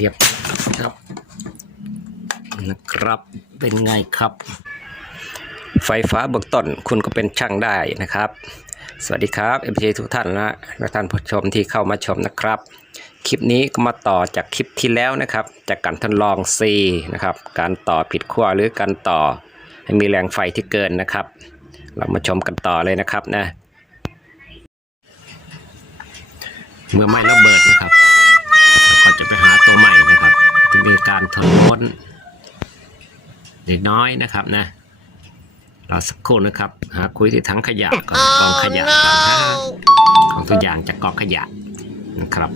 เรียบครับนะครับเป็นไงครับ ไฟฟ้าเบื้องต้นคุณก็เป็นช่างได้นะครับ สวัสดีครับเอฟซีทุกท่านนะและท่านผู้ชมที่เข้ามาชมนะครับ คลิปนี้ก็มาต่อจากคลิปที่แล้วนะครับ จากการทดลอง C นะครับ การต่อผิดขั้วหรือการต่อให้มีแรงไฟที่เกินนะครับ เรามาชมกันต่อเลยนะครับนะเมื่อไม่ระเบิดนะครับ ก็จะไปหาตัวใหม่นะครับที่มีการทนล้นเล็กน้อยนะครับนะรอสักครู่นะครับ หาคุยที่ถังขยะก่อนกองขยะก่อนนะของตัวอย่างจากกองขยะนะครับ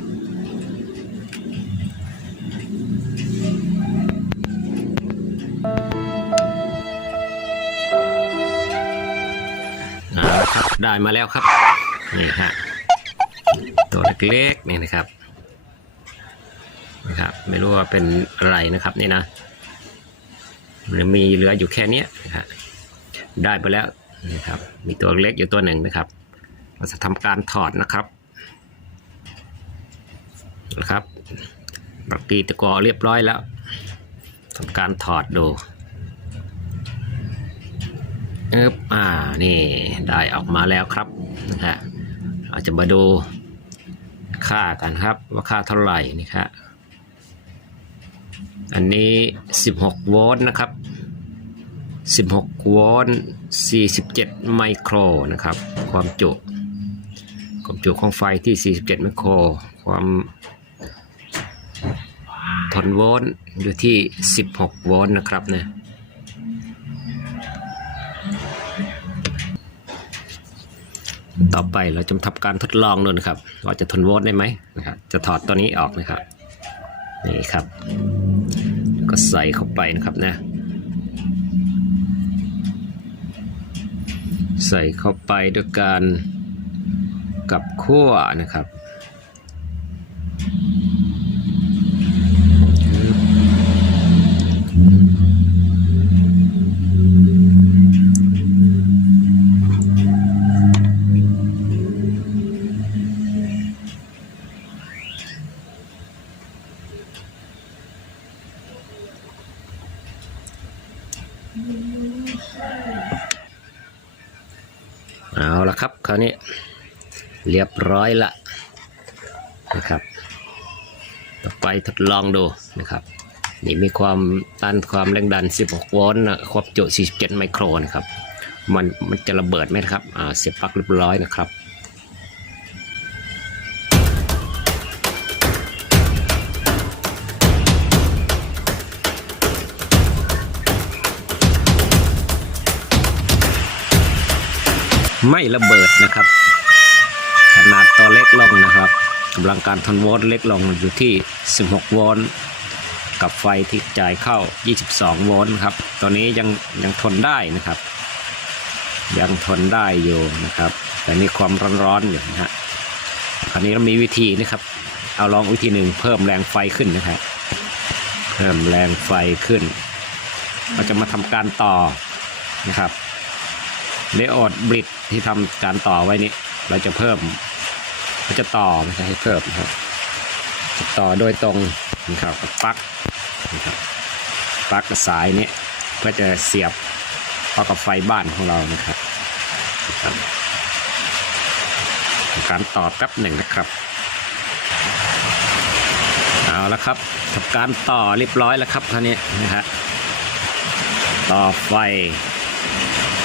เอาละครับได้มาแล้วครับนี่ฮะตัวเล็กๆนี่นะครับ นะครับ ไม่รู้ว่าเป็นอะไรนะครับนี่นะมันมีเหลืออยู่แค่นี้นะฮะได้ไปแล้วนะครับ มีตัวเล็กอยู่ตัวหนึ่งนะครับ เราจะทำการถอดนะครับนะครับปกตีตะกอเรียบร้อยแล้วทำการถอดดูเอบอ่า นี่ได้ออกมาแล้วครับนะฮะเราจะมาดูค่ากันครับว่าค่าเท่าไหร่นี่ครับ อันนี้ 16 โวลต์นะครับ 16 โวลต์ 47 ไมโครนะครับ ความจุ ความจุของไฟที่ 47 ไมโคร ความทนโวลต์อยู่ที่ 16 โวลต์นะครับเนี่ยต่อไปเราจะทำการทดลองดูนะครับ ว่าจะทนโวลต์ได้ไหมนะครับ จะถอดตัวนี้ออกนะครับ นี่ครับ ก็ใส่เข้าไปนะครับนะ ใส่เข้าไปด้วยการกับขั้วนะครับ เอาละครับคราวนี้เรียบร้อยละนะครับ ต่อไปทดลองดูนะครับ นี่มีความต้านความแรงดัน 16 โวลต์นความจุ 47 ไมโครนะครับ มันมันจะระเบิดไหมครับอ่าเสียบปลั๊กเรียบร้อยนะครับ ไม่ระเบิดนะครับ ขนาดตัวเล็กลงนะครับกำลังการทอนโวลต์เล็กลงอยู่ที่ 16โวลต์กับไฟที่จ่ายเข้า 22โวลต์ครับตัวนี้ยังยังทนได้นะครับ ยังทนได้อยู่นะครับ แต่มีความร้อนๆอยู่นะฮะคราวนี้เรามีวิธีนะครับ เอาลองวิธีหนึ่งเพิ่มแรงไฟขึ้นนะครับเพิ่มแรงไฟขึ้น เราจะมาทำการต่อนะครับเลออดบริด ที่ทำการต่อไว้นี่เราจะเพิ่มเราจะต่อไม่ใช่ให้เพิ่มนะครับจะต่อโดยตรงนะครับปลั๊กนะครับปลั๊กสายนี้เพื่อจะเสียบเข้ากับไฟบ้านของเรานะครับ การต่อแป๊บหนึ่งนะครับเอาละครับทำการต่อเรียบร้อยแล้วครับคราวนี้นะฮะต่อไฟ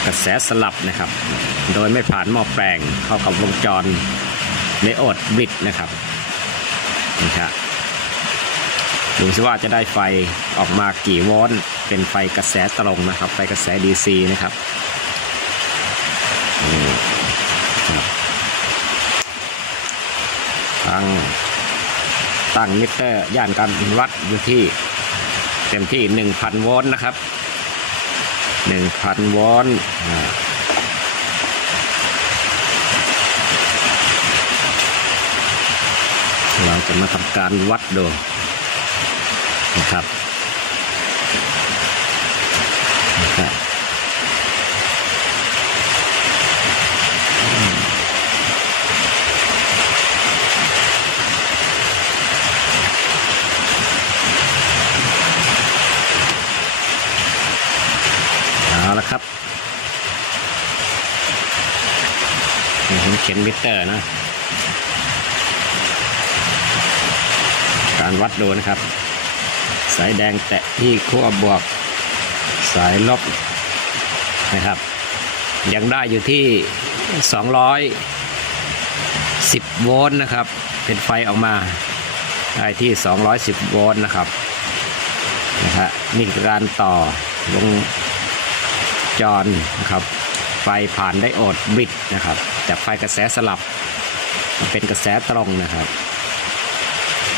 ระแสสลับนะครับ โดยไม่ผ่านหม้อแปลงเข้ากับวงจรเลโอดบิดนะครับนะครับดูสิว่าจะได้ไฟออกมากี่โวลต์เป็นไฟกระแสตรงนะครับ ไฟกระแส DC นะครับนี่ครับตั้งตั้งมิเตอร์ย่านการวัดอยู่ที่เต็มที่ 1,000 โวลต์นะครับ หนึ่งพันวอนเราจะมาทำการวัดดูนะครับนะครับอืม ข็มมิเตอร์นะ การวัดดูนะครับ สายแดงแตะที่ขั้วบวก สายลบนะครับ ยังได้อยู่ที่ 210 โวลต์นะครับ เป็นไฟออกมาได้ที่ 210 โวลต์นะครับนะฮะนี่คือการต่อลงจรนะครับ ไฟผ่านไดโอดบริดนะครับ จากไฟกระแสสลับ เป็นกระแสตรงนะครับ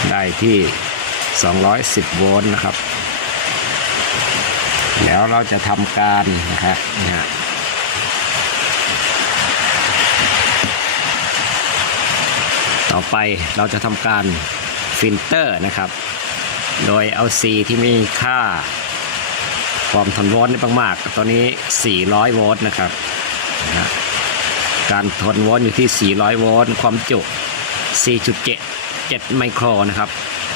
ได้ที่ 210 โวลต์นะครับ แล้วเราจะทำการนะฮะนะฮะต่อไปเราจะทำการฟิลเตอร์นะครับ โดยเอา C ที่มีค่าความทนโวลต์ได้มากๆตัวนี้ 400 โวลต์นะครับนะฮะ การทนโวลต์อยู่ที่ 400 โวลต์ความจุ 4.7 7 ไมโครนะครับ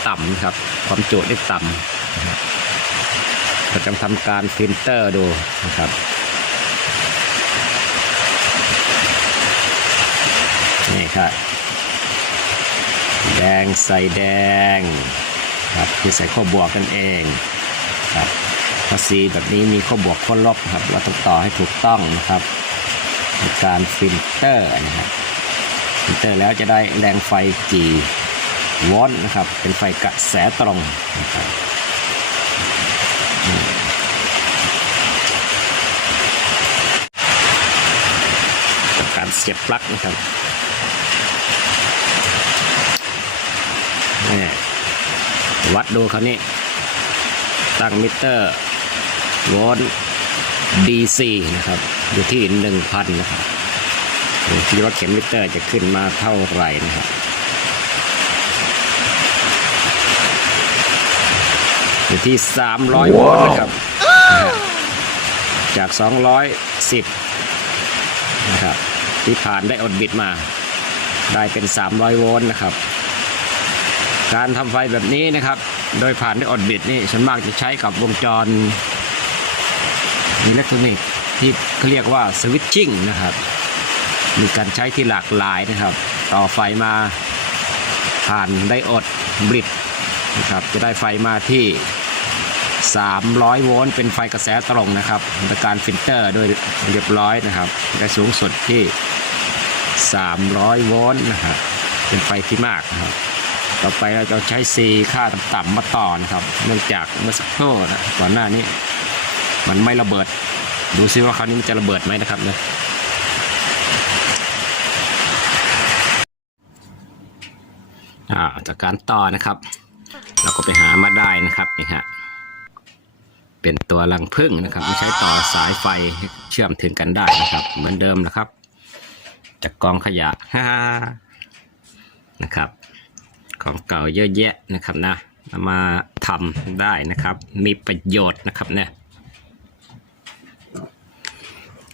ต่ำนะครับ ความจุได้ต่ำนะครับเราจะทำการฟิลเตอร์ดูนะครับนี่ครับแดงใส่แดงครับคือใส่ข้อบวกกันเองครับพอซีแบบนี้มีข้อบวกข้อลบครับ เราต้องต่อให้ถูกต้องนะครับ การฟิลเตอร์นะครับฟิลเตอร์แล้วจะได้แรงไฟกี่วลต์นะครับ เป็นไฟกระแสตรงนะครับการเสียบปลั๊กนะครับนี่วัดดูคราวนี้ตั้งมิเตอร์โวลต์ DC นะครับ อยู่ที่1,000นะครับดูที่ว่าเข็มมิเตอร์จะขึ้นมาเท่าไหร่นะครับอยู่ที่300โวลต์นะครับนะฮะจาก210นะครับที่ผ่านได้อดบิดมาได้เป็น300โวลต์นะครับ การทำไฟแบบนี้นะครับ โดยผ่านด้วยออดบิดนี่ส่วนมากจะใช้กับวงจรอิเล็กทรอนิกส์ ที่เขาเรียกว่าสวิตชิ่งนะครับ มีการใช้ที่หลากหลายนะครับ ต่อไฟมาผ่านไดโอดบริดนะครับ จะได้ไฟมาที่ 300 โวลต์เป็นไฟกระแสตรงนะครับในการฟิลเตอร์โดยเรียบร้อยนะครับ ได้สูงสุดที่ 300 โวลต์นะครับ เป็นไฟที่มากนะครับต่อไปเราจะใช้ C ค่าต่ำๆมาต่อนะครับ เนื่องจากเมื่อสักครู่นะก่อนหน้านี้ มันไม่ระเบิด ดูซิว่าคราวนี้มันจะระเบิดไหมนะครับเนี่ยจากการต่อนะครับ เราก็ไปหามาได้นะครับนี่ฮะเป็นตัวรังพึ่งนะครับไม่ใช้ต่อสายไฟเชื่อมถึงกันได้นะครับ เหมือนเดิมนะครับ จากกองขยะฮ่านะครับ ของเก่าเยอะแยะนะครับนะมาทำได้นะครับ มีประโยชน์นะครับเนี่ย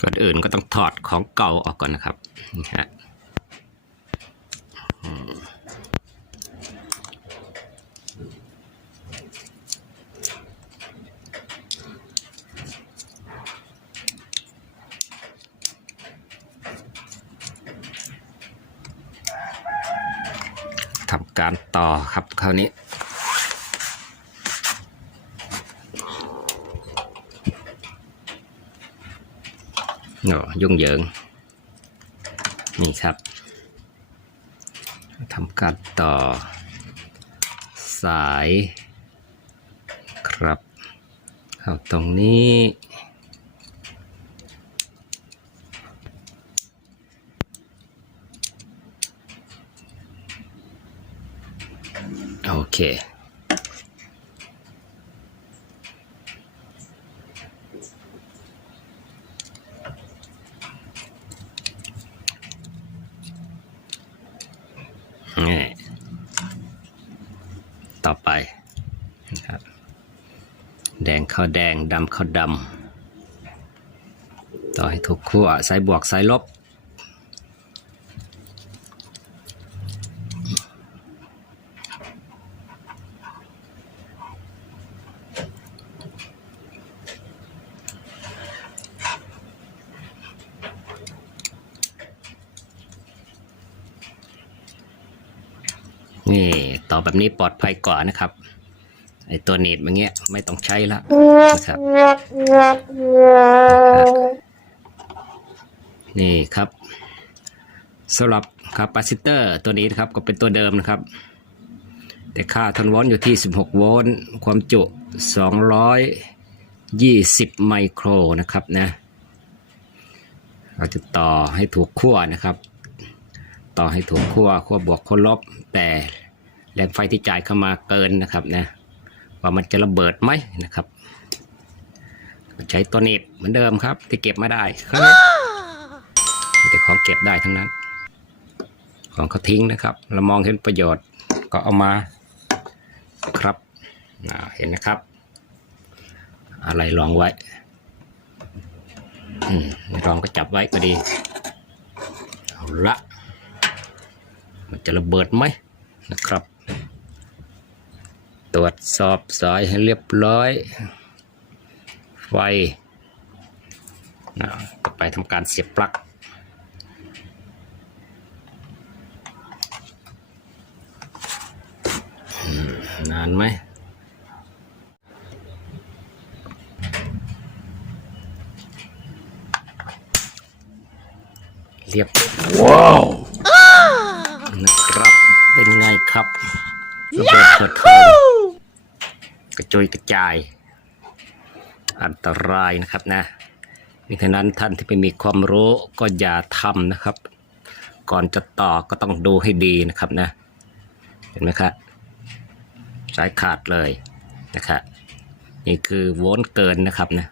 ก่อนอื่นก็ต้องถอดของเก่าออกก่อนนะครับนี่ฮะทำการต่อครับคราวนี้ โอ้ยุ่งเหยิง นี่ครับทำการต่อสายครับเข้าตรงนี้โอเค นี่ ต่อไปนะครับแดงเข้าแดงดำเข้าดำต่อให้ทุกขั้วสายบวกสายลบ นี่ต่อแบบนี้ปลอดภัยกว่านะครับ ไอตัวหนีบอย่างเงี้ยไม่ต้องใช้ละนะครับ นี่ครับสำหรับคาปาซิเตอร์ตัวนี้นะครับก็เป็นตัวเดิมนะครับ แต่ค่าทอนวลต์อยู่ที่ 16 โวลต์ความจุ 220 ไมโครนะครับนะเราจะต่อให้ถูกขั้วนะครับ ต่อให้ถูกขั้วขั้วบวกขั้วลบแต่ แรงไฟที่จ่ายเข้ามาเกินนะครับนะว่ามันจะระเบิดไหมนะครับ ใช้ตัวหนีบเหมือนเดิมครับ ที่เก็บมาได้ครับแต่ของเก็บได้ทั้งนั้น ของเขาทิ้งนะครับ เรามองเห็นประโยชน์ก็เอามาครับเห็นนะครับ อะไรรองไว้ไม่รองก็จับไว้ก็ดีเอาละมันจะระเบิดไหมนะครับ ตรวจสอบสายให้เรียบร้อย ไฟนะต่อไปทำการเสียบปลั๊กอืมนานไหมเรียบว้าวนะครับ เป็นไงครับระเบิดเปิดเทิงกระ จุยกระจาย อันตรายนะครับนะมิฉะนั้นท่านที่ไม่มีความรู้ก็อย่าทำนะครับ ก่อนจะต่อก็ต้องดูให้ดีนะครับนะ เห็นไหมครับสายขาดเลยนะครับนี่คือโวลต์เกินนะครับนะ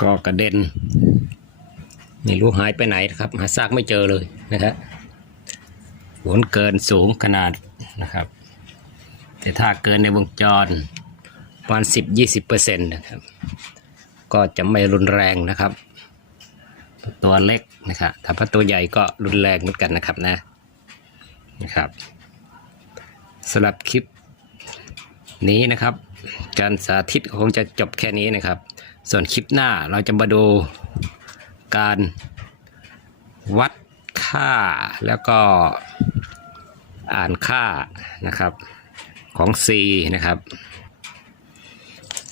ก็กระเด็นไม่รู้หายไปไหนนะครับ หาซากไม่เจอเลยนะครับโวลต์เกินสูงขนาดนะครับ แต่ถ้าเกินในวงจรประมาณสิบยี่สิบเปอร์เซ็นต์นะครับ ก็จะไม่รุนแรงนะครับ ตัวเล็กนะครับถ้าพตัวใหญ่ก็รุนแรงเหมือนกันนะครับนะนะครับสำหรับคลิปนี้นะครับ การสาธิตคงจะจบแค่นี้นะครับ ส่วนคลิปหน้าเราจะมาดูการวัดค่าแล้วก็อ่านค่านะครับ ของ C นะครับ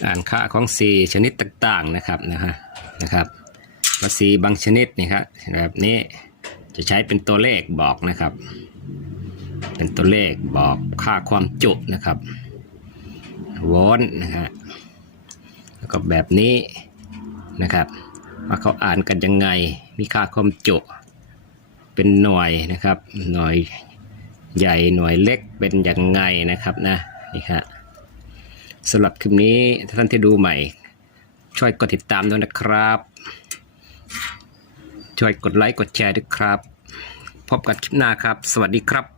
อ่านค่าของ C ชนิดต่างๆนะครับนะฮะนะครับว่า C บางชนิดนี่ครับแบบนี้จะใช้เป็นตัวเลขบอกนะครับ เป็นตัวเลขบอกค่าความจุนะครับโวลต์นะฮะแล้วก็แบบนี้นะครับ ว่าเขาอ่านกันยังไงมีค่าความจุเป็นหน่วยนะครับ หน่วย ใหญ่หน่วยเล็กเป็นยังไงนะครับนะนี่ฮะสำหรับคลิปนี้ท่านที่ดูใหม่ ช่วยกดติดตามด้วยนะครับ ช่วยกดไลค์กดแชร์ด้วยครับ พบกันคลิปหน้าครับ สวัสดีครับ